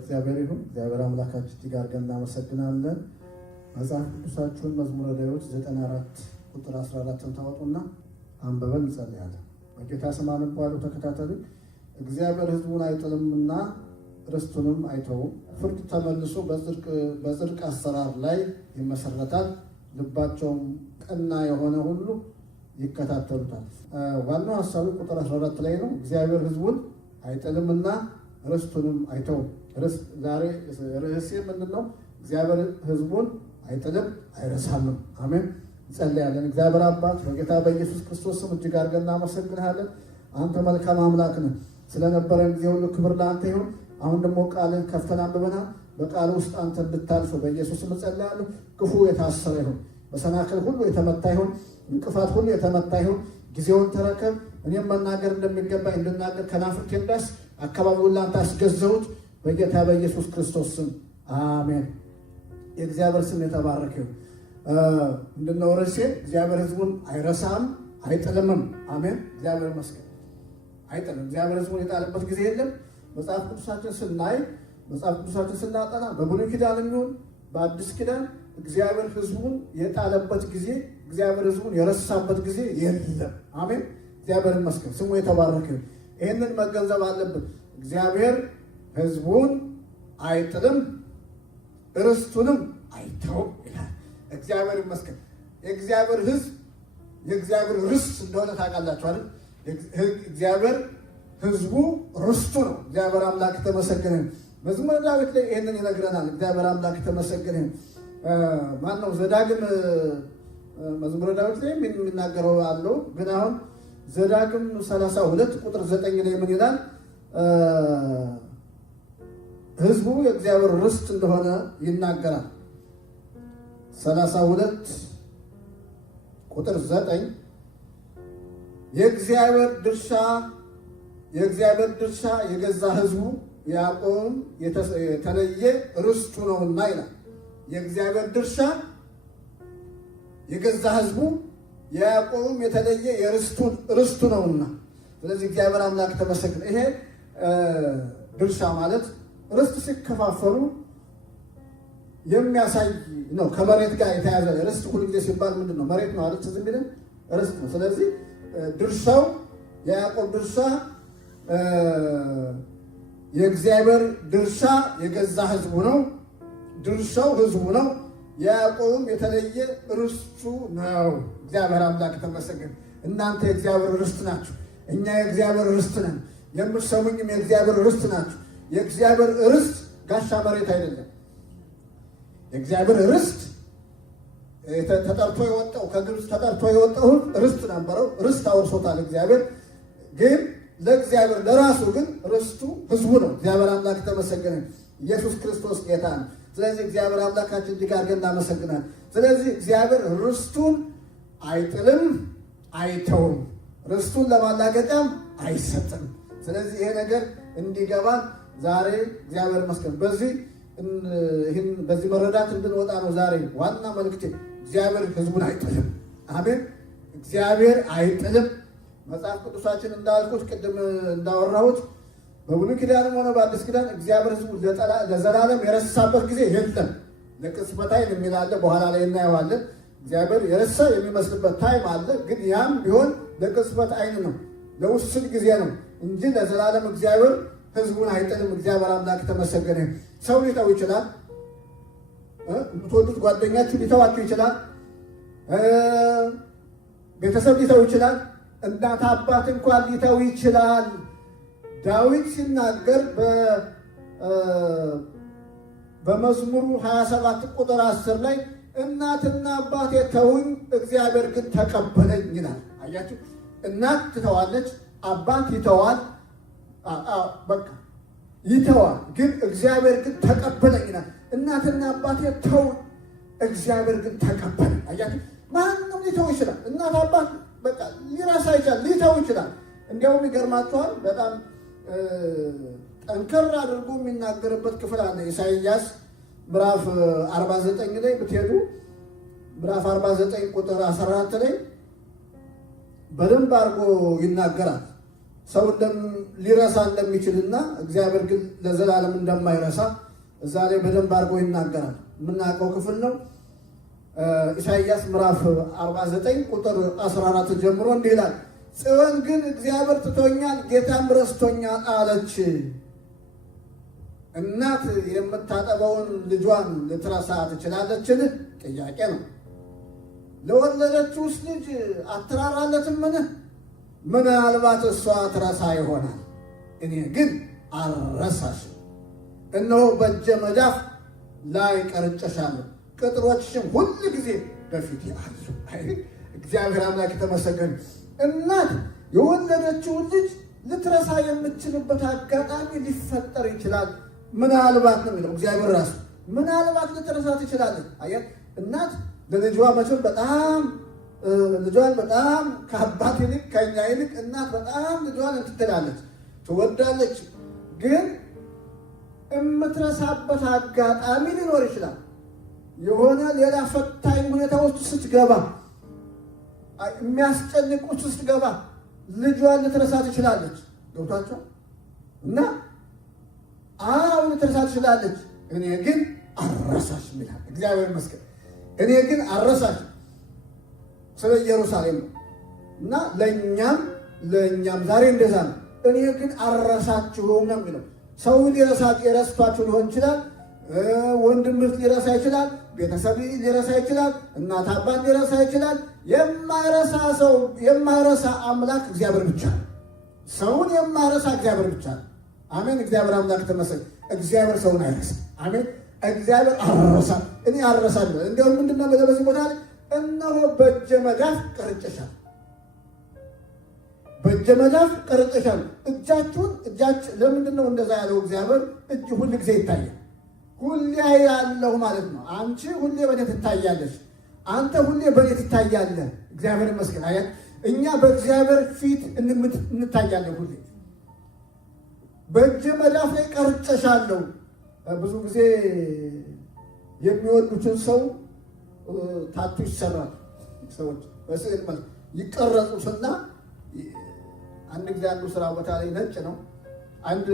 ለእግዚአብሔር ይሁን። እግዚአብሔር አምላካችን እጅግ አድርገን እናመሰግናለን። መጽሐፍ ቅዱሳችሁን መዝሙረ ዳዊት 94 ቁጥር 14ን ታወጡና አንብበን እንጸልያለን። በጌታ ስም አንባሉ ተከታተሉ። እግዚአብሔር ሕዝቡን አይጥልምና ርስቱንም አይተውም። ፍርድ ተመልሶ በጽድቅ አሰራር ላይ ይመሰረታል። ልባቸውም ቀና የሆነ ሁሉ ይከታተሉታል። ዋናው ሐሳቡ ቁጥር 14 ላይ ነው። እግዚአብሔር ሕዝቡን አይጥልምና ርስቱንም አይተውም። ዛሬ ርዕሴ ምንድነው? እግዚአብሔር ሕዝቡን አይጥልም አይረሳም። አሜን። እንጸልያለን። እግዚአብሔር አባት በጌታ በኢየሱስ ክርስቶስ ስም እጅግ አድርገን እናመሰግንሃለን። አንተ መልካም አምላክ ነህ። ስለነበረን ጊዜ ሁሉ ክብር ለአንተ ይሁን። አሁን ደግሞ ቃልን ከፍተን አንብበናል። በቃል ውስጥ አንተ እንድታልፍ በኢየሱስ ስም እጸልያለሁ። ክፉ የታሰረ ይሁን፣ በሰናክል ሁሉ የተመታ ይሁን፣ እንቅፋት ሁሉ የተመታ ይሁን። ጊዜውን ተረከብ። እኔም መናገር እንደሚገባኝ እንድናገር ከናፍርቴ እንዳስ አካባቢውን ላንተ አስገዘውት በጌታ በኢየሱስ ክርስቶስ ስም አሜን። የእግዚአብሔር ስም የተባረከ ይሁን። ምንድነው ርዕሴ? እግዚአብሔር ሕዝቡን አይረሳም አይጥልምም። አሜን። እግዚአብሔር ይመስገን። አይጥልም። እግዚአብሔር ሕዝቡን የጣለበት ጊዜ የለም። መጽሐፍ ቅዱሳችን ስናይ መጽሐፍ ቅዱሳችን ስናጠና በብሉይ ኪዳን የሚሆን በአዲስ ኪዳን እግዚአብሔር ሕዝቡን የጣለበት ጊዜ፣ እግዚአብሔር ሕዝቡን የረሳበት ጊዜ የለም። አሜን። እግዚአብሔር ይመስገን። ስሙ የተባረከ ይሁን። ይህንን መገንዘብ አለብን። እግዚአብሔር ሕዝቡን አይጥልም ርስቱንም አይተውም ይላል። እግዚአብሔር ይመስገን። የእግዚአብሔር ሕዝብ የእግዚአብሔር ርስት እንደሆነ ታውቃላችሁ አይደል? እግዚአብሔር ሕዝቡ ርስቱ ነው። እግዚአብሔር አምላክ የተመሰገነ ይሁን። መዝሙረ ዳዊት ላይ ይህንን ይነግረናል። እግዚአብሔር አምላክ የተመሰገነ ይሁን። ማነው ዘዳግም መዝሙረ ዳዊት ላይ የሚናገረው አለው። ግን አሁን ዘዳግም 32 ቁጥር 9 ላይ ምን ይላል? ሕዝቡ የእግዚአብሔር ርስት እንደሆነ ይናገራል። 32 ቁጥር 9 የእግዚአብሔር ድርሻ የገዛ ሕዝቡ ያዕቆብም የተለየ ርስቱ ነውና ይላል። የእግዚአብሔር ድርሻ የገዛ ሕዝቡ ያዕቆብም የተለየ ርስቱ ነውና። ስለዚህ እግዚአብሔር አምላክ ተመሰግነ። ይሄ ድርሻ ማለት ርስት ሲከፋፈሉ የሚያሳይ ነው። ከመሬት ጋር የተያዘ ርስት ሁሉ ጊዜ ሲባል ምንድን ነው? መሬት ነው አይደል? ዝም ብለን ርስት ነው። ስለዚህ ድርሻው የያዕቆብ ድርሻ የእግዚአብሔር ድርሻ የገዛ ሕዝቡ ነው። ድርሻው ሕዝቡ ነው። ያዕቆብም የተለየ ርስቱ ነው። እግዚአብሔር አምላክ ተመሰገነ። እናንተ የእግዚአብሔር ርስት ናችሁ። እኛ የእግዚአብሔር ርስት ነን። የምትሰሙኝም የእግዚአብሔር ርስት ናችሁ። የእግዚአብሔር ርስት ጋሻ መሬት አይደለም። የእግዚአብሔር ርስት ተጠርቶ የወጣው ከግብፅ ተጠርቶ የወጣው ርስት ነበረው። ርስት አውርሶታል እግዚአብሔር። ግን ለእግዚአብሔር ለራሱ ግን ርስቱ ሕዝቡ ነው። እግዚአብሔር አምላክ ተመሰገነ። ኢየሱስ ክርስቶስ ጌታ ነው። ስለዚህ እግዚአብሔር አምላካችን እጅግ አድርገን እናመሰግናለን። ስለዚህ እግዚአብሔር ርስቱን አይጥልም አይተውም፣ ርስቱን ለማላገጫም አይሰጥም። ስለዚህ ይሄ ነገር እንዲገባን ዛሬ እግዚአብሔር ይመስገን በዚህ መረዳት እንድንወጣ ነው ዛሬ ዋና መልእክቴ። እግዚአብሔር ሕዝቡን አይጥልም። አሜን። እግዚአብሔር አይጥልም። መጽሐፍ ቅዱሳችን እንዳልኩት ቅድም እንዳወራሁት በብሉይ ኪዳንም ሆነ በአዲስ ኪዳን እግዚአብሔር ሕዝቡ ለዘላለም የረሳበት ጊዜ የለም። ለቅጽበት ዓይን የሚላለ በኋላ ላይ እናየዋለን። እግዚአብሔር የረሳ የሚመስልበት ታይም አለ። ግን ያም ቢሆን ለቅጽበት ዓይን ነው፣ ለውስን ጊዜ ነው እንጂ ለዘላለም እግዚአብሔር ሕዝቡን አይጥልም። እግዚአብሔር አምላክ ተመሰገነ። ሰው ሊተው ይችላል። የምትወዱት ጓደኛችሁ ሊተዋችሁ ይችላል። ቤተሰብ ሊተው ይችላል። እናት አባት እንኳን ሊተው ይችላል። ዳዊት ሲናገር በመዝሙሩ 27 ቁጥር 10 ላይ እናትና አባቴ ተውኝ፣ እግዚአብሔር ግን ተቀበለኝ ይላል። አያችሁ፣ እናት ትተዋለች፣ አባት ይተዋል፣ በቃ ይተዋል፣ ግን እግዚአብሔር ግን ተቀበለኝ ይላል። እናትና አባቴ ተውኝ፣ እግዚአብሔር ግን ተቀበለኝ። አያችሁ፣ ማንም ሊተው ይችላል። እናት አባት በቃ ሊረሳ ይችላል፣ ሊተው ይችላል። እንዲያውም ይገርማችኋል፣ በጣም ጠንከር አድርጎ የሚናገርበት ክፍል አለ። ኢሳይያስ ምዕራፍ 49 ላይ ብትሄዱ ምዕራፍ 49 ቁጥር 14 ላይ በደንብ አድርጎ ይናገራል ሰው ሊረሳ እንደሚችልና እግዚአብሔር ግን ለዘላለም እንደማይረሳ እዛ ላይ በደንብ አድርጎ ይናገራል። የምናውቀው ክፍል ነው። ኢሳይያስ ምዕራፍ 49 ቁጥር 14 ጀምሮ እንዲህ ይላል፣ ጽዮን ግን እግዚአብሔር ትቶኛል፣ ጌታም ረስቶኛል አለች። እናት የምታጠበውን ልጇን ልትረሳ ትችላለችን? ጥያቄ ነው። ለወለደችውስ ልጅ አትራራለትምን? ምናልባት እሷ ትረሳ ይሆናል፣ እኔ ግን አልረሳሽም። እነሆ በእጀ መዳፍ ላይ ቀርጬሻለሁ፣ ቅጥሮችሽም ሁል ጊዜ በፊቴ አሉ። እግዚአብሔር አምላክ የተመሰገነ። እናት የወለደችውን ልጅ ልትረሳ የምትችልበት አጋጣሚ ሊፈጠር ይችላል። ምናልባት ነው የሚለው እግዚአብሔር ራሱ። ምናልባት ልትረሳ ትችላለች። አያት እናት ለልጇ መቼም ልጇን በጣም ከአባት ይልቅ ከኛ ይልቅ እናት በጣም ልጇን እንትላለች፣ ትወዳለች። ግን የምትረሳበት አጋጣሚ ሊኖር ይችላል። የሆነ ሌላ ፈታኝ ሁኔታ ውስጥ ስትገባ፣ የሚያስጨንቅ ውስጥ ስትገባ ልጇን ልትረሳ ትችላለች። ገብቷቸው እና ልትረሳ ትችላለች። እኔ ግን አልረሳሽም ይላል እግዚአብሔር ይመስገን። እኔ ግን አልረሳሽም ስለ ኢየሩሳሌም ነው እና ለእኛም ዛሬ እንደዛ ነው። እኔ ግን አልረሳችሁም ነው የሚለው። ሰው ሊረሳችሁ ሊሆን ይችላል። ወንድምህ ሊረሳ ይችላል። ቤተሰብ ሊረሳ ይችላል። እናት አባት ሊረሳ ይችላል። የማይረሳ አምላክ እግዚአብሔር ብቻ ነው። ሰውን የማይረሳ እግዚአብሔር ብቻ ነው። አሜን። እግዚአብሔር አምላክ ተመሰገነ። እግዚአብሔር ሰውን አይረሳ። አሜን። እግዚአብሔር አልረሳ። እኔ አልረሳለሁ። እንዲያውም ምንድነው በዚህ ቦታ ላይ እነሆ በእጀ መዳፍ ቀርጬሻለሁ፣ በእጀ መዳፍ ቀርጬሻለሁ። እጃችን ለምንድን ነው እንደዛ ያለው እግዚአብሔር? እጅ ሁል ጊዜ ይታያል። ሁሌ ያለው ማለት ነው። አንቺ ሁሌ በእኔ ትታያለሽ፣ አንተ ሁሌ በእኔ ትታያለህ። እግዚአብሔር ይመስገን። አያት እኛ በእግዚአብሔር ፊት እንታያለን ሁሌ። በእጀ መዳፍ ላይ ቀርጬሻለሁ። ብዙ ጊዜ የሚወዱትን ሰው ታቱ ይሰራል። ሰዎች በስዕል መልክ ይቀረጹትና አንድ ጊዜ አንዱ ስራ ቦታ ላይ ነጭ ነው። አንድ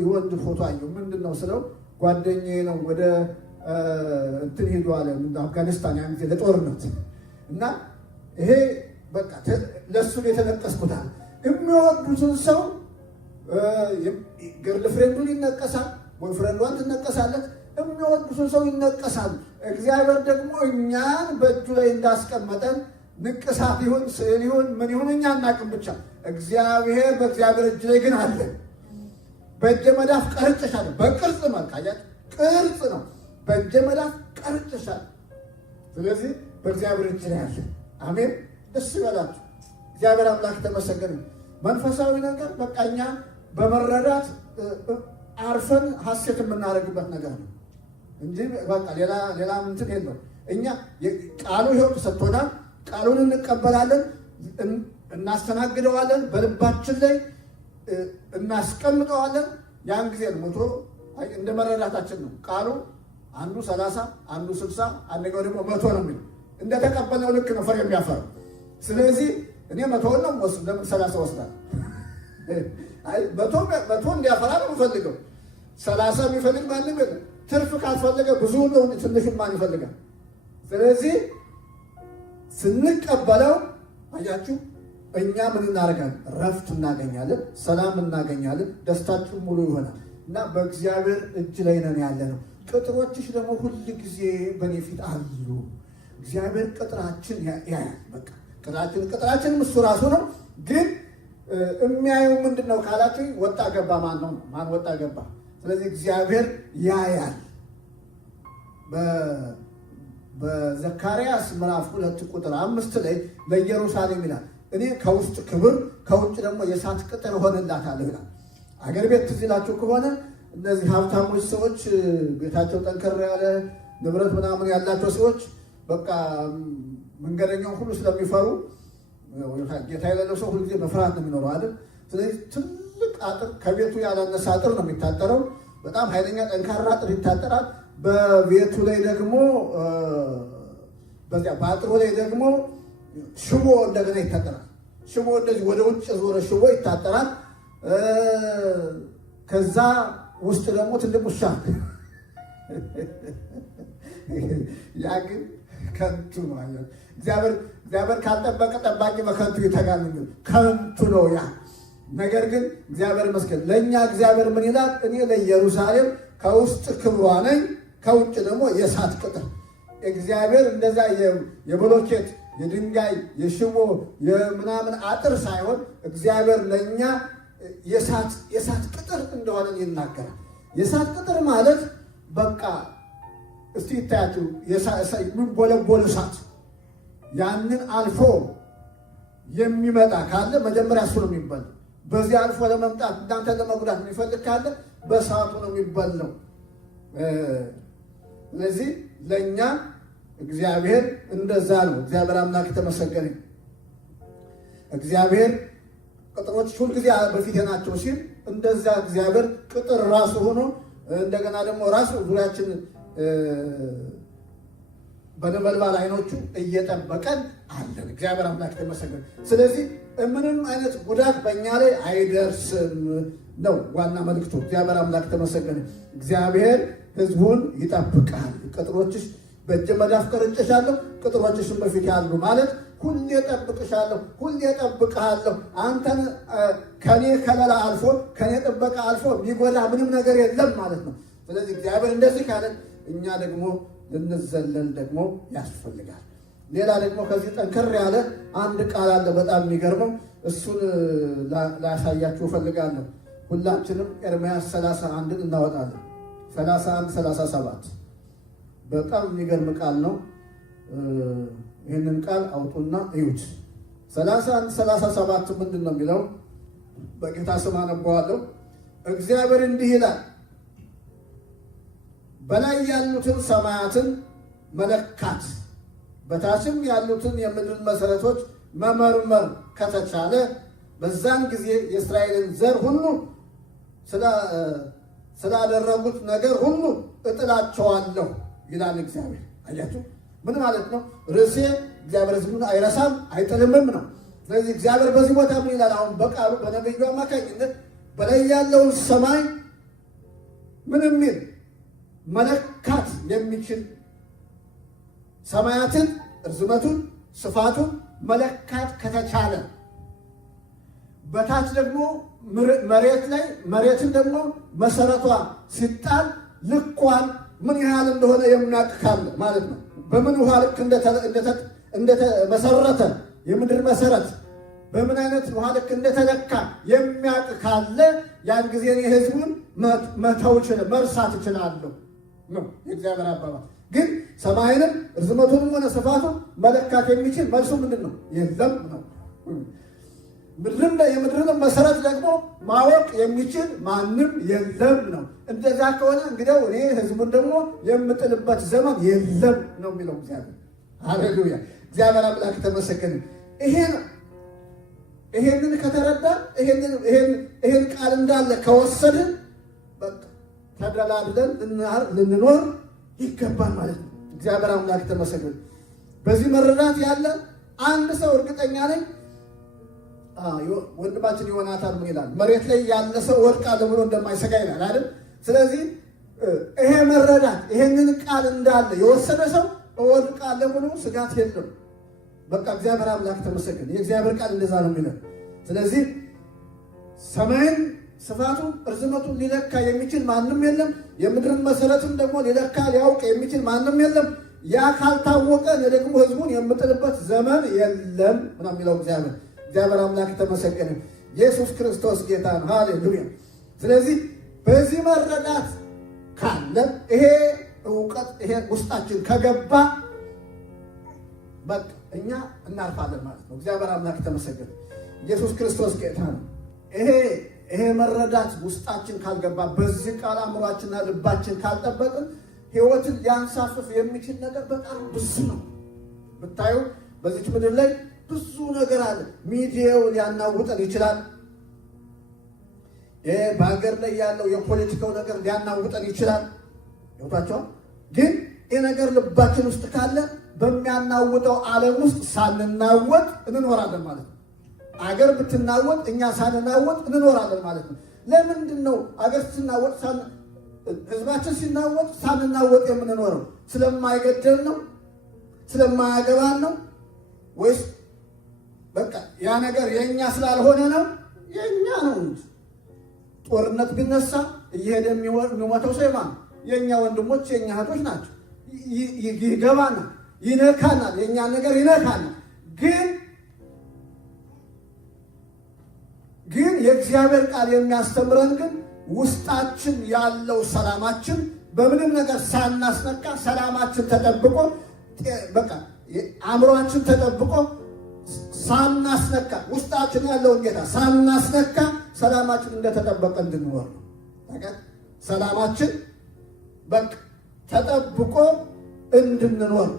የወንድ ፎቶ አየሁ። ምንድን ነው ስለው ጓደኛዬ ነው ወደ እንትን ሄዱ አለ፣ አፍጋኒስታን ያን ጊዜ ለጦርነት እና ይሄ በቃ ለእሱ የተነቀስኩታል። የሚወዱትን ሰው ገርል ፍሬንዱን ይነቀሳል፣ ቦይ ፍሬንዷን ትነቀሳለች። የሚወዱትን ሰው ይነቀሳል። እግዚአብሔር ደግሞ እኛን በእጁ ላይ እንዳስቀመጠን ንቅሳት ይሁን ስዕል ይሁን ምን ይሁን እኛ እናቅም። ብቻ እግዚአብሔር በእግዚአብሔር እጅ ላይ ግን አለ። በእጀ መዳፍ ቀርጬሻለሁ። በቅርጽ መልክ አያችሁ፣ ቅርጽ ነው። በእጀ መዳፍ ቀርጬሻለሁ። ስለዚህ በእግዚአብሔር እጅ ላይ አለ። አሜን። ደስ ይበላችሁ። እግዚአብሔር አምላክ ተመሰገነ። መንፈሳዊ ነገር በቃ እኛ በመረዳት አርፈን ሐሴት የምናደርግበት ነገር ነው እንጂ በቃ ሌላ እንትን የለው። እኛ ቃሉ ይኸው ተሰጥቶናል። ቃሉን እንቀበላለን፣ እናስተናግደዋለን፣ በልባችን ላይ እናስቀምጠዋለን። ያን ጊዜ ሞቶ እንደ መረዳታችን ነው። ቃሉ አንዱ 30 አንዱ 60 አንደኛው ደግሞ 100 ነው የሚለው። እንደተቀበልነው ልክ ነው ፍሬ የሚያፈራው። ስለዚህ እኔ 100 ነው ወስድ ለምን 30 ወስዳል? አይ 100 እንዲያፈራ ነው የምፈልገው። 30 የሚፈልግ ማንም የለም። ትርፍ ካልፈለገ ብዙ ነው፣ ትንሹን ማን ይፈልጋል? ስለዚህ ስንቀበለው አያችሁ እኛ ምን እናደርጋለን? ረፍት እናገኛለን፣ ሰላም እናገኛለን፣ ደስታችን ሙሉ ይሆናል። እና በእግዚአብሔር እጅ ላይ ነን ያለ ነው። ቅጥሮችሽ ደግሞ ሁል ጊዜ በእኔ ፊት አሉ። እግዚአብሔር ቅጥራችን ያያል። በቃ ቅጥራችንም እሱ ራሱ ነው። ግን የሚያየው ምንድን ነው ካላችሁ ወጣ ገባ ማን ነው? ማን ወጣ ገባ? ስለዚህ እግዚአብሔር ያያል። በዘካርያስ ምዕራፍ 2 ቁጥር 5 ላይ ለኢየሩሳሌም ይላል እኔ ከውስጥ ክብር ከውጭ ደግሞ የእሳት ቅጥር ሆነላታለሁ ይላል። አገር ቤት ትዝ ይላችሁ ከሆነ እነዚህ ሀብታሞች ሰዎች ቤታቸው ጠንከር ያለ ንብረት ምናምን ያላቸው ሰዎች በቃ መንገደኛውን ሁሉ ስለሚፈሩ ጌታ የሌለው ሰው ሁልጊዜ በፍርሃት ነው የሚኖረው አይደል? ስለዚህ ትልቅ አጥር ከቤቱ ያላነሰ አጥር ነው የሚታጠረው። በጣም ኃይለኛ ጠንካራ አጥር ይታጠራል። በቤቱ ላይ ደግሞ በዚያ በአጥሩ ላይ ደግሞ ሽቦ እንደገና ይታጠራል። ሽቦ እንደዚህ ወደ ውጭ ዞረ ሽቦ ይታጠራል። ከዛ ውስጥ ደግሞ ትልቅ ውሻ ያ ግን ከንቱ ነው። እግዚአብሔር ካልጠበቀ ጠባቂ በከንቱ ይተጋል። ከንቱ ነው ያ ነገር። ግን እግዚአብሔር ይመስገን ለእኛ እግዚአብሔር ምን ይላል? እኔ ለኢየሩሳሌም ከውስጥ ክብሯ ነኝ፣ ከውጭ ደግሞ የእሳት ቅጥር። እግዚአብሔር እንደዛ የብሎኬት የድንጋይ የሽቦ የምናምን አጥር ሳይሆን እግዚአብሔር ለእኛ የእሳት ቅጥር እንደሆነ ይናገራል። የእሳት ቅጥር ማለት በቃ እስቲ ይታያችሁ የሚቦለቦል እሳት ያንን አልፎ የሚመጣ ካለ መጀመሪያ እሱ ነው የሚበላው። በዚህ አልፎ ለመምጣት እናንተ ለመጉዳት የሚፈልግ ካለ በእሳቱ ነው የሚበላው። ስለዚህ ለእኛ እግዚአብሔር እንደዛ ነው። እግዚአብሔር አምላክ የተመሰገነ። እግዚአብሔር ቅጥሮች ሁልጊዜ በፊቴ ናቸው ሲል እንደዛ እግዚአብሔር ቅጥር ራሱ ሆኖ እንደገና ደግሞ ራሱ ዙሪያችን በነበልባል አይኖቹ እየጠበቀን አለን። እግዚአብሔር አምላክ የተመሰገነ። ስለዚህ ምንም አይነት ጉዳት በእኛ ላይ አይደርስም ነው ዋና መልእክቱ። እግዚአብሔር አምላክ የተመሰገነ። እግዚአብሔር ሕዝቡን ይጠብቃል። ቅጥሮችሽ በእጅ መዳፍ ቀርጬሻለሁ፣ ቅጥሮችሽን በፊት ያሉ ማለት ሁሌ እጠብቅሻለሁ፣ ሁሌ እጠብቅሃለሁ። አንተን ከኔ ከለላ አልፎ ከኔ ጥበቃ አልፎ የሚጎዳ ምንም ነገር የለም ማለት ነው። ስለዚህ እግዚአብሔር እንደዚህ ካለን እኛ ደግሞ ልንዘለል ደግሞ ያስፈልጋል። ሌላ ደግሞ ከዚህ ጠንከር ያለ አንድ ቃል አለ፣ በጣም የሚገርመው። እሱን ላሳያችሁ እፈልጋለሁ። ሁላችንም ኤርምያስ 31ን እናወጣለን። 31 37 በጣም የሚገርም ቃል ነው። ይህንን ቃል አውጡና እዩት። 31 37 ምንድን ነው የሚለው? በጌታ ስም አነበዋለሁ። እግዚአብሔር እንዲህ ይላል፣ በላይ ያሉትን ሰማያትን መለካት በታችም ያሉትን የምድርን መሰረቶች መመርመር ከተቻለ በዛን ጊዜ የእስራኤልን ዘር ሁሉ ስላደረጉት ነገር ሁሉ እጥላቸዋለሁ ይላል እግዚአብሔር። አያችሁ ምን ማለት ነው? ርዕሴ እግዚአብሔር ሕዝቡን አይረሳም አይጥልምም ነው። ስለዚህ እግዚአብሔር በዚህ ቦታ ምን ይላል? አሁን በቃሉ በነቢዩ አማካኝነት በላይ ያለውን ሰማይ ምን የሚል መለካት የሚችል ሰማያትን እርዝመቱን ስፋቱን መለካት ከተቻለ በታች ደግሞ መሬትን ደግሞ መሰረቷ ሲጣል ልኳን ምን ያህል እንደሆነ የሚያውቅ ካለ ማለት ነው። በምን ውሃ ልክ እንደተመሰረተ የምድር መሰረት በምን አይነት ውሃ ልክ እንደተለካ የሚያውቅ ካለ ያን ጊዜ እኔ ሕዝቡን መተው መርሳት እችላለሁ ነው የእግዚአብሔር አባባል። ግን ሰማይንም ርዝመቱንም ሆነ ስፋቱን መለካት የሚችል መልሱ ምንድን ነው? የለም ነው። የምድርን መሰረት ደግሞ ማወቅ የሚችል ማንም የለም ነው። እንደዛ ከሆነ እንግዲያው እኔ ሕዝቡን ደግሞ የምጥልበት ዘመን የለም ነው የሚለው እግዚአብሔር። ሃሌሉያ! እግዚአብሔር አምላክ ተመሰገነ። ይሄ ነው። ይሄንን ከተረዳ ይሄን ቃል እንዳለ ከወሰድን በቃ ተደላድለን ልንኖር ይገባል ማለት ነው። እግዚአብሔር አምላክ ተመሰገነ። በዚህ መረዳት ያለ አንድ ሰው እርግጠኛ ነኝ። ወንድማችን ዮናታን ምን ይላል? መሬት ላይ ያለ ሰው ወድቃለሁ ብሎ እንደማይሰጋ ይላል አይደል? ስለዚህ ይሄ መረዳት ይሄንን ቃል እንዳለ የወሰደ ሰው እወድቃለሁ ብሎ ስጋት የለም። በቃ እግዚአብሔር አምላክ ተመሰገነ። የእግዚአብሔር ቃል እንደዛ ነው የሚለው። ስለዚህ ሰማይን ስፋቱን እርዝመቱን ሊለካ የሚችል ማንም የለም። የምድርን መሰረትን ደግሞ ሊለካ ሊያውቅ የሚችል ማንም የለም። ያ ካልታወቀ ደግሞ ሕዝቡን የምጥልበት ዘመን የለም ነው የሚለው እግዚአብሔር። እግዚአብሔር አምላክ ተመሰገነ። ኢየሱስ ክርስቶስ ጌታ ነው። ሃሌሉያ! ስለዚህ በዚህ መረዳት ካለ ይሄ እውቀት ይሄ ውስጣችን ከገባ በቃ እኛ እናርፋለን ማለት ነው። እግዚአብሔር አምላክ ተመሰገነ። ኢየሱስ ክርስቶስ ጌታ ነው። ይሄ መረዳት ውስጣችን ካልገባ በዚህ ቃል አእምሯችንና ልባችን ካልጠበቅን ሕይወትን ሊያንሳፍፍ የሚችል ነገር በጣም ብዙ ነው። ብታዩ በዚች ምድር ላይ ብዙ ነገር አለ። ሚዲያው ሊያናውጠን ይችላል። በሀገር ላይ ያለው የፖለቲካው ነገር ሊያናውጠን ይችላል። ይወጣቸዋል። ግን ይህ ነገር ልባችን ውስጥ ካለ በሚያናውጠው ዓለም ውስጥ ሳንናወጥ እንኖራለን ማለት ነው። አገር ብትናወጥ እኛ ሳንናወጥ እንኖራለን ማለት ነው። ለምንድን ነው አገር ስትናወጥ ህዝባችን ሲናወጥ ሳንናወጥ የምንኖረው? ስለማይገደል ነው? ስለማያገባን ነው? ወይስ በቃ ያ ነገር የኛ ስላልሆነ ነው? የኛ ነው እንጂ ጦርነት ቢነሳ እየሄደ የሚሞተው ሰው የማን? የኛ ወንድሞች የኛ እህቶች ናቸው። ይገባናል፣ ይነካናል፣ የኛ ነገር ይነካናል። ግን የእግዚአብሔር ቃል የሚያስተምረን ግን ውስጣችን ያለው ሰላማችን በምንም ነገር ሳናስነካ ሰላማችን ተጠብቆ በቃ አእምሯችን ተጠብቆ ሳናስነካ ውስጣችን ያለውን ጌታ ሳናስነካ ሰላማችን እንደተጠበቀ እንድንኖር ነው። ሰላማችን በቃ ተጠብቆ እንድንኖር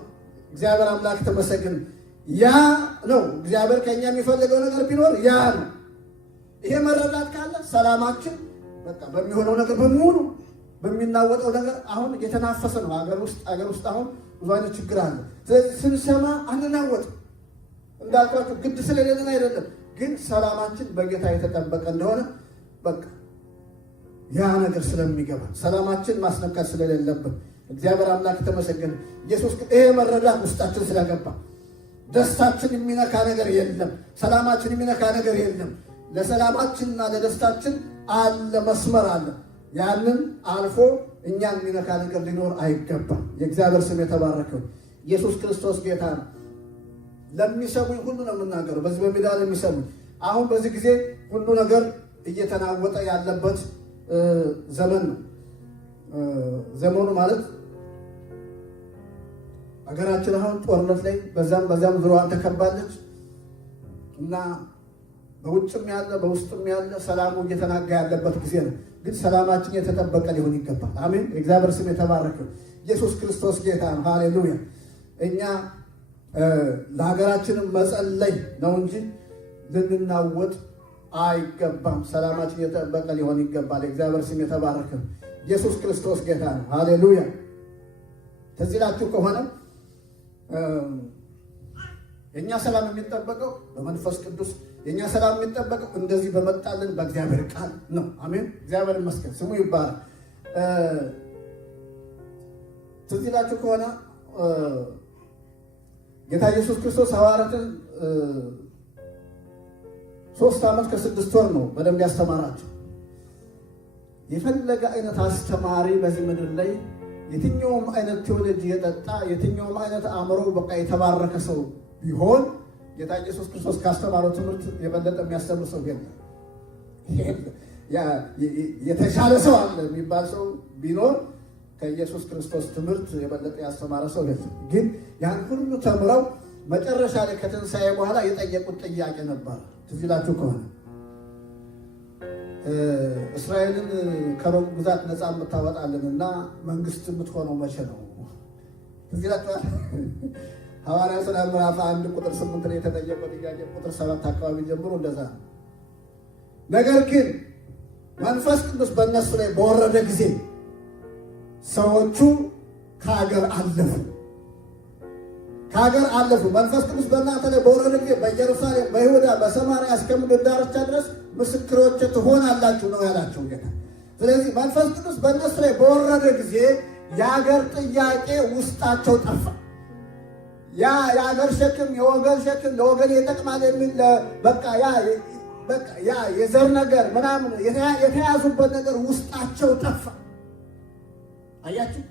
እግዚአብሔር አምላክ ተመሰግን። ያ ነው እግዚአብሔር ከኛ የሚፈልገው ነገር ቢኖር ያ ነው። ይሄ መረዳት ካለ ሰላማችን በቃ በሚሆነው ነገር በሙሉ በሚናወጠው ነገር አሁን እየተናፈሰ ነው። አገር ውስጥ አሁን ብዙ አይነት ችግር አለ። ስለዚህ ስንሰማ አንናወጥ። እንዳልኳችሁ ግድ ስለሌለን አይደለም፣ ግን ሰላማችን በጌታ የተጠበቀ እንደሆነ በቃ ያ ነገር ስለሚገባ ሰላማችን ማስነካት ስለሌለብን እግዚአብሔር አምላክ ተመሰገነ። ኢየሱስ ይሄ መረዳት ውስጣችን ስለገባ ደስታችን የሚነካ ነገር የለም፣ ሰላማችን የሚነካ ነገር የለም። ለሰላማችንና ለደስታችን አለ መስመር አለ። ያንን አልፎ እኛን የሚነካ ነገር ሊኖር አይገባም። የእግዚአብሔር ስም የተባረከው። ኢየሱስ ክርስቶስ ጌታ ነው። ለሚሰሙኝ ሁሉ ነው የምናገረው። በዚህ በሜዳ ለሚሰሙኝ አሁን በዚህ ጊዜ ሁሉ ነገር እየተናወጠ ያለበት ዘመን ነው። ዘመኑ ማለት ሀገራችን አሁን ጦርነት ላይ በዛም ዙሪያዋን ተከባለች እና በውጭም ያለ በውስጥም ያለ ሰላሙ እየተናጋ ያለበት ጊዜ ነው። ግን ሰላማችን የተጠበቀ ሊሆን ይገባል። አሜን። የእግዚአብሔር ስም የተባረከ። ኢየሱስ ክርስቶስ ጌታ ነው። ሃሌሉያ። እኛ ለሀገራችንም መጸለይ ነው እንጂ ልንናወጥ አይገባም። ሰላማችን የተጠበቀ ሊሆን ይገባል። የእግዚአብሔር ስም የተባረከ። ኢየሱስ ክርስቶስ ጌታ ነው። ሃሌሉያ። ትዝ ይላችሁ ከሆነ የእኛ ሰላም የሚጠበቀው በመንፈስ ቅዱስ፣ የእኛ ሰላም የሚጠበቀው እንደዚህ በመጣልን በእግዚአብሔር ቃል ነው። አሜን። እግዚአብሔር ይመስገን፣ ስሙ ይባላል። ትዝ ይላችሁ ከሆነ ጌታ ኢየሱስ ክርስቶስ ሐዋርያትን 3 ዓመት ከ6 ወር ነው በደንብ ያስተማራቸው። የፈለገ አይነት አስተማሪ በዚህ ምድር ላይ የትኛውም አይነት ቴዎሎጂ የጠጣ የትኛውም አይነት አእምሮ በቃ የተባረከ ሰው ቢሆን ጌታ ኢየሱስ ክርስቶስ ካስተማረው ትምህርት የበለጠ የሚያስተምር ሰው የለም። የተሻለ ሰው አለ የሚባል ሰው ቢኖር ከኢየሱስ ክርስቶስ ትምህርት የበለጠ ያስተማረ ሰው የለም። ግን ያን ሁሉ ተምረው መጨረሻ ላይ ከትንሣኤ በኋላ የጠየቁት ጥያቄ ነበር። ትዝ ይላችሁ ከሆነ እስራኤልን ከሮም ግዛት ነፃ የምታወጣልን እና መንግስት የምትሆነው መቼ ነው? ትዝ ይላችኋል። ሐዋርያት ሥራ ምዕራፍ 1 ቁጥር 8 ላይ የተጠየቀው ጥያቄ ቁጥር 7 አካባቢ ጀምሮ እንደዛ ነው። ነገር ግን መንፈስ ቅዱስ በእነሱ ላይ በወረደ ጊዜ ሰዎቹ ከሀገር አለፉ። መንፈስ ቅዱስ በእናንተ ላይ በወረደ ጊዜ በኢየሩሳሌም፣ በይሁዳ፣ በሰማርያ እስከ ምድር ዳርቻ ድረስ ምስክሮቼ ትሆናላችሁ ነው ያላቸው ጌታ። ስለዚህ መንፈስ ቅዱስ በእነሱ ላይ በወረደ ጊዜ የሀገር ጥያቄ ውስጣቸው ጠፋ። ያ የሀገር ሸክም፣ የወገን ሸክም ለወገን ይጠቅማል የሚል በቃ ያ የዘር ነገር ምናምን የተያዙበት ነገር ውስጣቸው ጠፋ። አያችሁ፣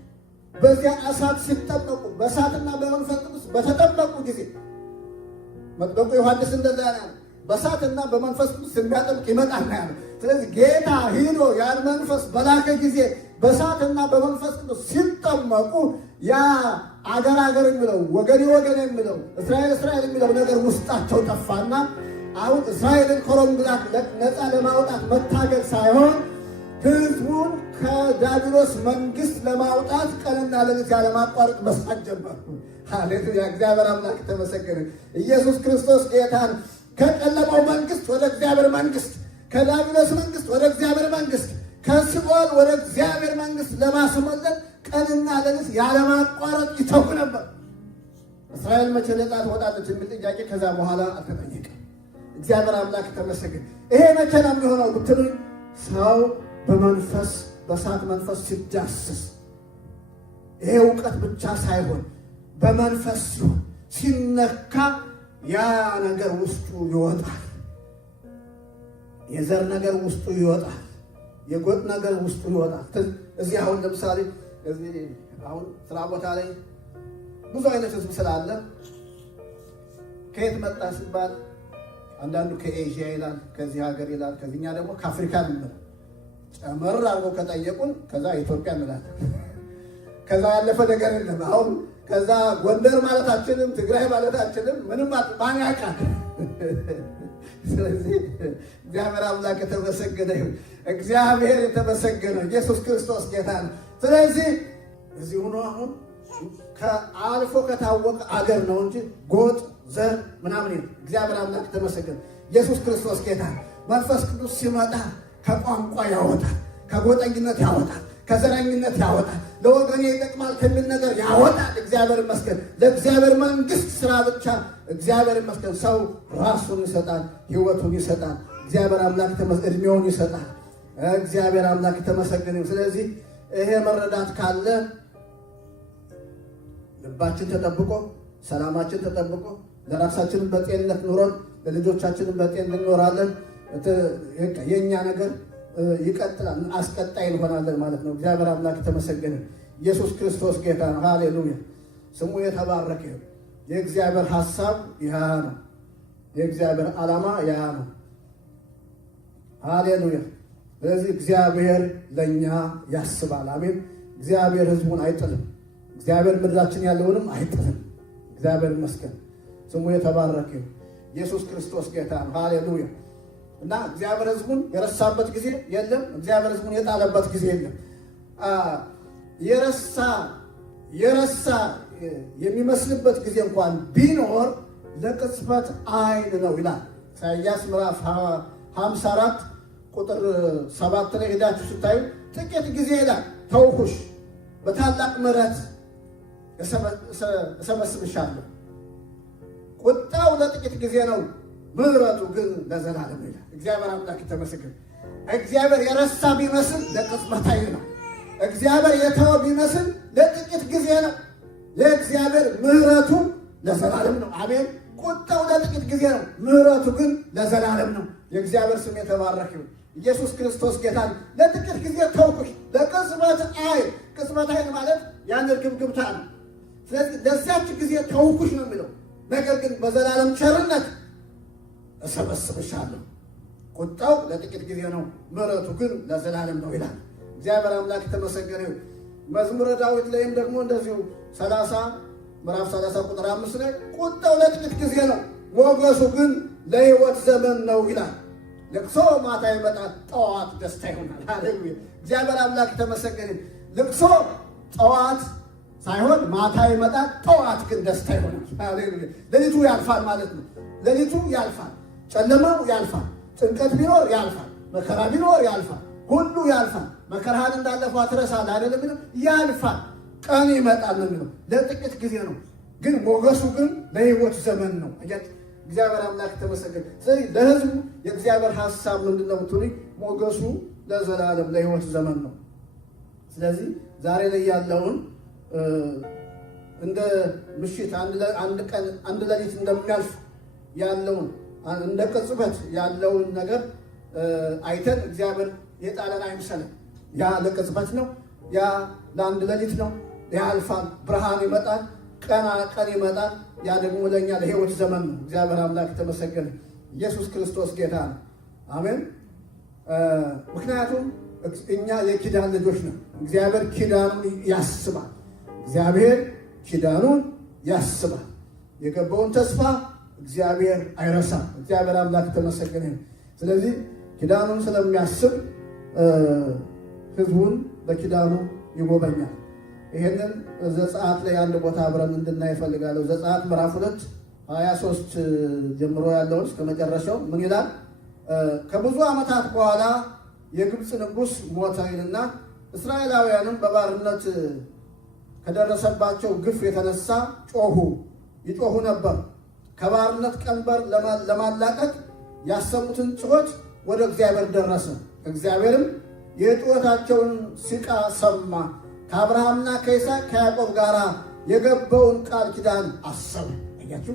በዚያ እሳት ሲጠመቁ በእሳትና በመንፈስ ቅዱስ በተጠመቁ ጊዜ መጥምቁ ዮሐንስ እንደዛ ነው። በእሳትና በመንፈስ ቅዱስ የሚያጠምቅ ይመጣል ነው ያለው። ስለዚህ ጌታ ሂዶ ያን መንፈስ በላከ ጊዜ በእሳትና በመንፈስ ቅዱስ ሲጠመቁ ያ አገር የሚለው ወገን የሚለው እስራኤል የሚለው ነገር ውስጣቸው ጠፋና አሁን እስራኤልን ከሮም ግዛት ነፃ ለማውጣት መታገል ሳይሆን ሕዝቡን ከዲያብሎስ መንግስት ለማውጣት ቀንና ሌሊት ያለማቋረጥ መስራት ጀመሩ። ሃሌሉያ! እግዚአብሔር አምላክ ተመሰገነ። ኢየሱስ ክርስቶስ ጌታን ከጨለማው መንግስት ወደ እግዚአብሔር መንግስት፣ ከዲያብሎስ መንግስት ወደ እግዚአብሔር መንግስት፣ ከሲኦል ወደ እግዚአብሔር መንግስት ለማስመለጥ ቀንና ሌሊት ያለማቋረጥ ይተጉ ነበር። እስራኤል መቼ ነፃ ትወጣለች የሚል ጥያቄ ከዛ በኋላ አልተጠየቀም። እግዚአብሔር አምላክ ተመሰገነ። ይሄ መቼ ነው የሚሆነው ብትሉ ሰው በመንፈስ በእሳት መንፈስ ሲዳስስ፣ ይሄ እውቀት ብቻ ሳይሆን በመንፈስ ሲሆን ሲነካ ያ ነገር ውስጡ ይወጣል። የዘር ነገር ውስጡ ይወጣል። የጎጥ ነገር ውስጡ ይወጣል። እዚህ አሁን ለምሳሌ እዚህ አሁን ስራ ቦታ ላይ ብዙ አይነት ህዝብ ስላለ ከየት መጣ ሲባል አንዳንዱ ከኤዥያ ይላል፣ ከዚህ ሀገር ይላል፣ ከዚህኛ ደግሞ ከአፍሪካ እንላለን። ጨመር አድርገው ከጠየቁን ከዛ ኢትዮጵያ እንላለን። ከዛ ያለፈ ነገር የለም። አሁን ከዛ ጎንደር ማለታችንም ትግራይ ማለታችንም ምንም ማን ያውቃል? ስለዚህ እግዚአብሔር አምላክ የተመሰገነ ይሁን። እግዚአብሔር የተመሰገነ ኢየሱስ ክርስቶስ ጌታ ነው። ስለዚህ እዚህ ሆኖ አሁን ከአልፎ ከታወቀ አገር ነው እንጂ ጎጥ ዘር ምናምን እግዚአብሔር አምላክ የተመሰገነ ኢየሱስ ክርስቶስ ጌታ ነው። መንፈስ ቅዱስ ሲመጣ ከቋንቋ ያወጣል፣ ከጎጠኝነት ያወጣል፣ ከዘረኝነት ያወጣል፣ ለወገኔ ይጠቅማል ከሚል ነገር ያወጣል። እግዚአብሔር ይመስገን። ለእግዚአብሔር መንግስት ስራ ብቻ እግዚአብሔር ይመስገን። ሰው ራሱን ይሰጣል፣ ህይወቱን ይሰጣል። እግዚአብሔር አምላክ እድሜውን ይሰጣል። እግዚአብሔር አምላክ የተመሰገነ። ስለዚህ ይሄ መረዳት ካለ ልባችን ተጠብቆ ሰላማችን ተጠብቆ ለራሳችንን በጤንነት ኑሮን ለልጆቻችንን በጤንነት እንኖራለን። የኛ ነገር ይቀጥላል፣ አስቀጣይ እንሆናለን ማለት ነው። እግዚአብሔር አምላክ የተመሰገነ። ኢየሱስ ክርስቶስ ጌታ ነው። ሃሌሉያ፣ ስሙ የተባረከ ይሁን። የእግዚአብሔር ሐሳብ ያ ነው። የእግዚአብሔር ዓላማ ያ ነው። ሃሌሉያ። ስለዚህ እግዚአብሔር ለኛ ያስባል። አሜን። እግዚአብሔር ህዝቡን አይጥልም። እግዚአብሔር ምድራችን ያለውንም አይጥልም። እግዚአብሔር ይመስገን፣ ስሙ የተባረከ ይሁን። ኢየሱስ ክርስቶስ ጌታ ነው። ሃሌሉያ። እና እግዚአብሔር ህዝቡን የረሳበት ጊዜ የለም። እግዚአብሔር ህዝቡን የጣለበት ጊዜ የለም። የረሳ የሚመስልበት ጊዜ እንኳን ቢኖር ለቅጽበት አይን ነው ይላል ኢሳይያስ ምዕራፍ 54 ቁጥር 7 ላይ ሄዳችሁ ስታዩ ጥቂት ጊዜ ይላል ተውኩሽ፣ በታላቅ ምሕረት እሰበስብሻለሁ። ቁጣው ለጥቂት ጊዜ ነው፣ ምሕረቱ ግን ለዘላለም ይላል። እግዚአብሔር አምላክ የተመሰገነ። እግዚአብሔር የረሳ ቢመስል ለቅጽበት አይን ነው። እግዚአብሔር የተወ ቢመስል ለጥቂት ጊዜ ነው። የእግዚአብሔር ምሕረቱ ለዘላለም ነው። አሜን። ቁጣው ለጥቂት ጊዜ ነው፣ ምሕረቱ ግን ለዘላለም ነው። የእግዚአብሔር ስም የተባረከ ይሁን። ኢየሱስ ክርስቶስ ጌታ ነው። ለጥቂት ጊዜ ተውኩሽ፣ ለቅጽበት አይን። ቅጽበት አይን ማለት ያን እርግብግብታ ነው። ስለዚህ ለዚያች ጊዜ ተውኩሽ ነው የሚለው። ነገር ግን በዘላለም ቸርነት እሰበስብሻለሁ። ቁጣው ለጥቂት ጊዜ ነው፣ ምሕረቱ ግን ለዘላለም ነው ይላል። እግዚአብሔር አምላክ የተመሰገነ ይሁን። መዝሙረ ዳዊት ላይም ደግሞ እንደዚሁ ምዕራፍ 30 ቁጥር 5 ላይ ቁጣው ለጥቂት ጊዜ ነው፣ ሞገሱ ግን ለሕይወት ዘመን ነው ይላል። ልቅሶ ማታ ይመጣል፣ ጠዋት ደስታ ይሆናል። ሃሌሉያ። እግዚአብሔር አምላክ የተመሰገነ። ልቅሶ ጠዋት ሳይሆን ማታ ይመጣል፣ ጠዋት ግን ደስታ ይሆናል። ሃሌሉያ። ሌሊቱ ያልፋል ማለት ነው። ሌሊቱ ያልፋል፣ ጨለማው ያልፋል፣ ጭንቀት ቢኖር ያልፋል፣ መከራ ቢኖር ያልፋል፣ ሁሉ ያልፋል። መከራህን እንዳለፈው አትረሳለህ አይደለም? ያልፋል። ቀን ይመጣል ነው የሚለው። ለጥቂት ጊዜ ነው፣ ግን ሞገሱ ግን ለሕይወት ዘመን ነው። እግዚአብሔር አምላክ ተመሰገነ። ስለዚህ ለሕዝቡ የእግዚአብሔር ሐሳብ ምንድን ነው ብትሉኝ፣ ሞገሱ ለዘላለም ለሕይወት ዘመን ነው። ስለዚህ ዛሬ ላይ ያለውን እንደ ምሽት አንድ ሌሊት እንደሚያልፍ ያለውን እንደ ቅጽበት ያለውን ነገር አይተን እግዚአብሔር የጣለን አይምሰልን። ያ ለቅጽበት ነው። ያ ለአንድ ሌሊት ነው። ያልፋል። ብርሃን ይመጣል፣ ቀን ይመጣል። ያ ደግሞ ለእኛ ለሕይወት ዘመን ነው። እግዚአብሔር አምላክ የተመሰገነ። ኢየሱስ ክርስቶስ ጌታ ነው። አሜን። ምክንያቱም እኛ የኪዳን ልጆች ነው። እግዚአብሔር ኪዳኑን ያስባል። እግዚአብሔር ኪዳኑን ያስባል። የገባውን ተስፋ እግዚአብሔር አይረሳም። እግዚአብሔር አምላክ የተመሰገነ። ስለዚህ ኪዳኑን ስለሚያስብ ሕዝቡን በኪዳኑ ይጎበኛል። ይሄንን ዘጸአት ላይ አንድ ቦታ አብረን እንድናይ እፈልጋለሁ። ዘጸአት ምዕራፍ 2 23 ጀምሮ ያለውን እስከ መጨረሻው ምን ይላል? ከብዙ ዓመታት በኋላ የግብፅ ንጉሥ ሞተ ይልና እስራኤላውያንም በባርነት ከደረሰባቸው ግፍ የተነሳ ይጮሁ ነበር። ከባርነት ቀንበር ለማላቀቅ ያሰሙትን ጩኸት ወደ እግዚአብሔር ደረሰ። እግዚአብሔርም የጩኸታቸውን ሲቃ ሰማ። ከአብርሃምና ከይስሐቅ ከያዕቆብ ጋር የገባውን ቃል ኪዳን አሰበ። አያችሁ፣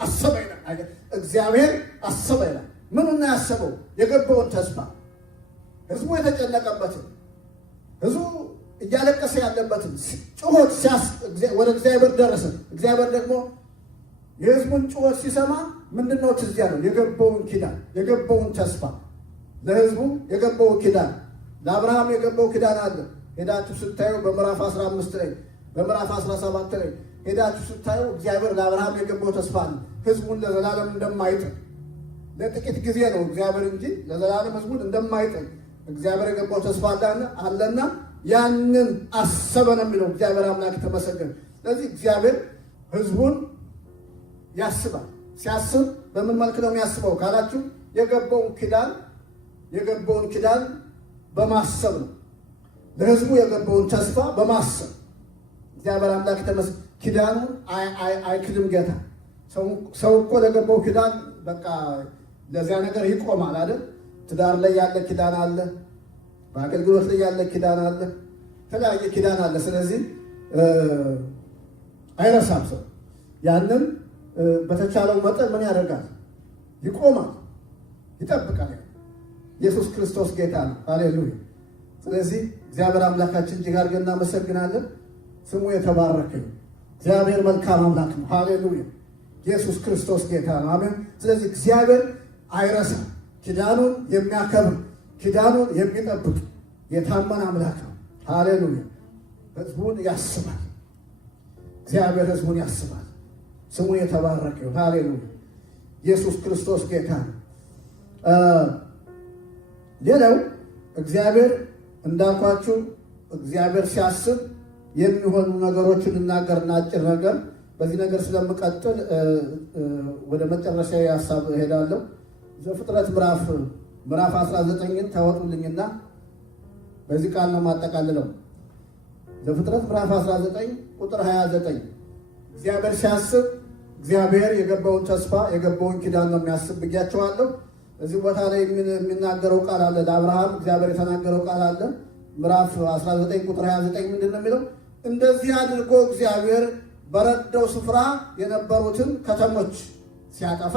አሰበ ይላል። እግዚአብሔር አሰበ ይላል። ምኑን ያሰበው? የገባውን ተስፋ፣ ህዝቡ የተጨነቀበትን፣ ህዝቡ እያለቀሰ ያለበትን ጩኸት ወደ እግዚአብሔር ደረሰ። እግዚአብሔር ደግሞ የህዝቡን ጩኸት ሲሰማ ምንድነው ትዝ ያለው? የገባውን ኪዳን፣ የገባውን ተስፋ፣ ለህዝቡ የገባው ኪዳን፣ ለአብርሃም የገባው ኪዳን አለ። ሄዳችሁ ስታዩ በምዕራፍ 15 ላይ በምዕራፍ 17 ላይ ሄዳችሁ ስታዩ እግዚአብሔር ለአብርሃም የገባው ተስፋ አለ። ህዝቡን ለዘላለም እንደማይጥል፣ ለጥቂት ጊዜ ነው እግዚአብሔር እንጂ ለዘላለም ህዝቡን እንደማይጥል እግዚአብሔር የገባው ተስፋ አለና ያንን አሰበ ነው የሚለው። እግዚአብሔር አምላክ ተመሰገነ። ስለዚህ እግዚአብሔር ህዝቡን ያስባል። ሲያስብ በምን መልክ ነው የሚያስበው ካላችሁ የገባውን ኪዳን በማሰብ ነው። ለህዝቡ የገባውን ተስፋ በማሰብ እግዚአብሔር አምላክ ተመስገነ። ኪዳኑን አይክድም ጌታ። ሰው እኮ ለገባው ኪዳን በቃ ለዚያ ነገር ይቆማል አይደል? ትዳር ላይ ያለ ኪዳን አለ፣ በአገልግሎት ላይ ያለ ኪዳን አለ፣ የተለያየ ኪዳን አለ። ስለዚህ አይረሳም ሰው። ያንን በተቻለው መጠን ምን ያደርጋል? ይቆማል፣ ይጠብቃል። ኢየሱስ ክርስቶስ ጌታ ነው። ሃሌሉያ። ስለዚህ እግዚአብሔር አምላካችን እጅግ አድርገን እናመሰግናለን። ስሙ የተባረከ። እግዚአብሔር መልካም አምላክ ነው። ሃሌሉያ። ኢየሱስ ክርስቶስ ጌታ ነው። አሜን። ስለዚህ እግዚአብሔር አይረሳም። ኪዳኑን የሚያከብር ኪዳኑን የሚጠብቅ የታመነ አምላክ ነው። ሃሌሉያ። ህዝቡን ያስባል። እግዚአብሔር ህዝቡን ያስባል። ስሙ የተባረከ ነው። ሃሌሉያ። ኢየሱስ ክርስቶስ ጌታ ነው። ሌላው እግዚአብሔር እንዳልኳችሁ እግዚአብሔር ሲያስብ የሚሆኑ ነገሮችን እናገርና አጭር ነገር በዚህ ነገር ስለምቀጥል ወደ መጨረሻ ሀሳብ እሄዳለሁ። ዘፍጥረት ምዕራፍ 19ን ታወጡልኝና በዚህ ቃል ነው የማጠቃልለው። ዘፍጥረት ምዕራፍ 19 ቁጥር 29 እግዚአብሔር ሲያስብ እግዚአብሔር የገባውን ተስፋ የገባውን ኪዳን ነው የሚያስብ ብያቸዋለሁ። እዚህ ቦታ ላይ የሚናገረው ቃል አለ። ለአብርሃም እግዚአብሔር የተናገረው ቃል አለ። ምዕራፍ 19 ቁጥር 29 ምንድን ነው የሚለው? እንደዚህ አድርጎ እግዚአብሔር በረዳው ስፍራ የነበሩትን ከተሞች ሲያጠፋ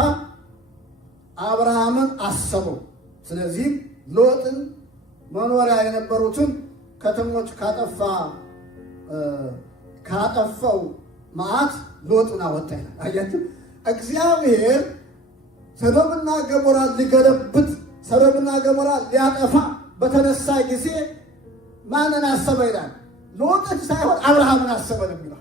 አብርሃምን አሰበው። ስለዚህ ሎጥን መኖሪያ የነበሩትን ከተሞች ካጠፋው መዓት ሎጥን አወጣ ይላል። አያችሁ፣ እግዚአብሔር ሰዶምና ገሞራ ሊገለብጥ ሰዶምና ገሞራ ሊያጠፋ በተነሳ ጊዜ ማንን አሰበ ይላል? ሎጥን ሳይሆን አብርሃምን አሰበ ነው የሚለው።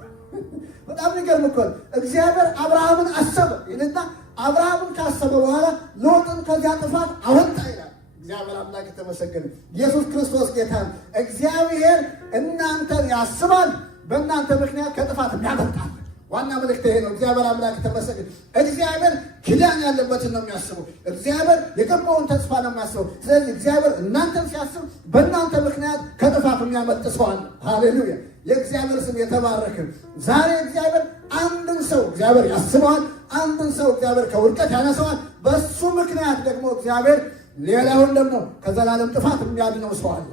በጣም የሚገርም እኮ እግዚአብሔር አብርሃምን አሰበ ይልና አብርሃምን ካሰበ በኋላ ሎጥን ከዚያ ጥፋት አወጣ ይላል። እግዚአብሔር አምላክ የተመሰገነ። ኢየሱስ ክርስቶስ ጌታ። እግዚአብሔር እናንተን ያስባል፣ በእናንተ ምክንያት ከጥፋት ያመጣል። ዋና መልእክት ይሄ ነው። እግዚአብሔር አምላክ ተመሰገነ። እግዚአብሔር ኪዳን ያለበትን ነው የሚያስበው። እግዚአብሔር የገባውን ተስፋ ነው የሚያስበው። ስለዚህ እግዚአብሔር እናንተን ሲያስብ በእናንተ ምክንያት ከጥፋት የሚያመልጥ ሰው አለ። ሃሌሉያ። የእግዚአብሔር ስም የተባረከ። ዛሬ እግዚአብሔር አንድን ሰው እግዚአብሔር ያስበዋል። አንድን ሰው እግዚአብሔር ከውድቀት ያነሰዋል። በሱ ምክንያት ደግሞ እግዚአብሔር ሌላውን ደግሞ ከዘላለም ጥፋት የሚያድነው ሰው አለ።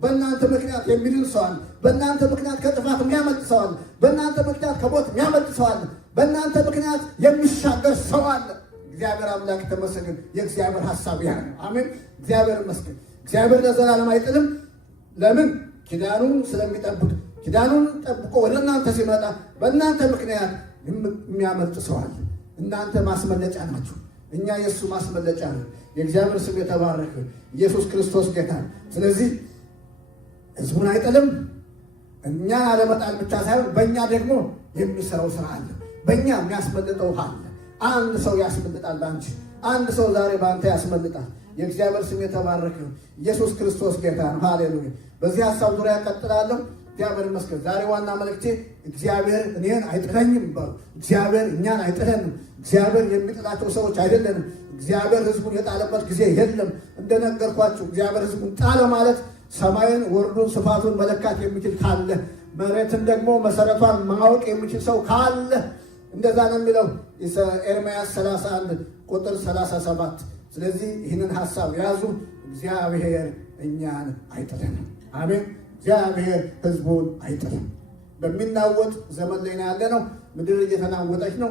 በእናንተ ምክንያት የሚድን ሰው አለ። በእናንተ ምክንያት ከጥፋት የሚያመልጥ ሰው አለ። በእናንተ ምክንያት ከሞት የሚያመልጥ ሰው አለ። በእናንተ ምክንያት የሚሻገር ሰው አለ። እግዚአብሔር አምላክ ተመስገን። የእግዚአብሔር ሐሳብ ያ ነው። አሜን። እግዚአብሔር ይመስገን። እግዚአብሔር ለዘላለም አይጥልም። ለምን? ኪዳኑን ስለሚጠብቅ። ኪዳኑን ጠብቆ ወደ እናንተ ሲመጣ በእናንተ ምክንያት የሚያመልጥ ሰው አለ። እናንተ ማስመለጫ ናችሁ። እኛ የእሱ ማስመለጫ ነው። የእግዚአብሔር ስም የተባረከ። ኢየሱስ ክርስቶስ ጌታ። ስለዚህ ህዝቡን አይጥልም። እኛን አለመጣል ብቻ ሳይሆን በእኛ ደግሞ የሚሰራው ስራ አለ። በእኛ የሚያስመልጠው አለ። አንድ ሰው ያስመልጣል በአንቺ። አንድ ሰው ዛሬ በአንተ ያስመልጣል። የእግዚአብሔር ስም የተባረከ። ኢየሱስ ክርስቶስ ጌታ ነው። ሃሌሉያ። በዚህ ሀሳብ ዙሪያ ቀጥላለሁ። እግዚአብሔር ይመስገን። ዛሬ ዋና መልእክቴ እግዚአብሔር እኔን አይጥለኝም ባሉ። እግዚአብሔር እኛን አይጥለንም። እግዚአብሔር የሚጥላቸው ሰዎች አይደለንም። እግዚአብሔር ህዝቡን የጣለበት ጊዜ የለም። እንደነገርኳችሁ እግዚአብሔር ህዝቡን ጣለ ማለት ሰማይን ወርዱን ስፋቱን መለካት የሚችል ካለ፣ መሬትን ደግሞ መሰረቷን ማወቅ የሚችል ሰው ካለ እንደዛ ነው የሚለው ኤርምያስ 31 ቁጥር 37። ስለዚህ ይህንን ሐሳብ ያዙ። እግዚአብሔር እኛን አይጥለንም። አሜን። እግዚአብሔር ሕዝቡን አይጥልም። በሚናወጥ ዘመን ላይ ያለ ነው። ምድር እየተናወጠች ነው።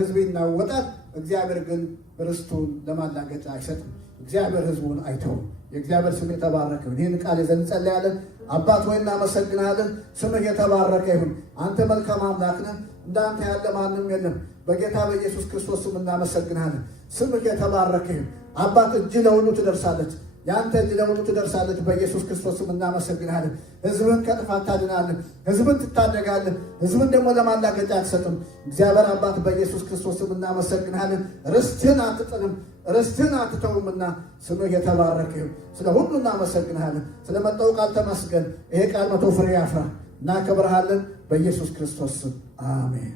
ሕዝብ ይናወጣል። እግዚአብሔር ግን ርስቱን ለማላገጫ አይሰጥም። እግዚአብሔር ሕዝቡን አይተውም። የእግዚአብሔር ስም የተባረከ ይሁን። ይህን ቃል ይዘን እንጸልያለን። አባት ሆይ እናመሰግናለን። ስምህ የተባረከ ይሁን። አንተ መልካም አምላክ ነህ። እንዳንተ ያለ ማንም የለም። በጌታ በኢየሱስ ክርስቶስ ስም እናመሰግናለን። ስምህ የተባረከ ይሁን። አባት እጅ ለሁሉ ትደርሳለች። ያንተ እጅ ለሁሉ ትደርሳለች። በኢየሱስ ክርስቶስ ስም እናመሰግናለን። ሕዝብን ከጥፋት ታድናለህ። ሕዝብን ትታደጋለህ። ሕዝብን ደግሞ ለማላገጫ አትሰጥም። እግዚአብሔር አባት በኢየሱስ ክርስቶስ ስም እናመሰግናለን። ርስትህን አትጥልም፣ ርስትህን አትተውምና ስምህ የተባረከ ይሁን። ስለ ሁሉ እናመሰግናለን። ስለመጣው ቃል ተመስገን። ይሄ ቃል መቶ ፍሬ ያፍራ። እናከብርሃለን። በኢየሱስ ክርስቶስ ስም አሜን።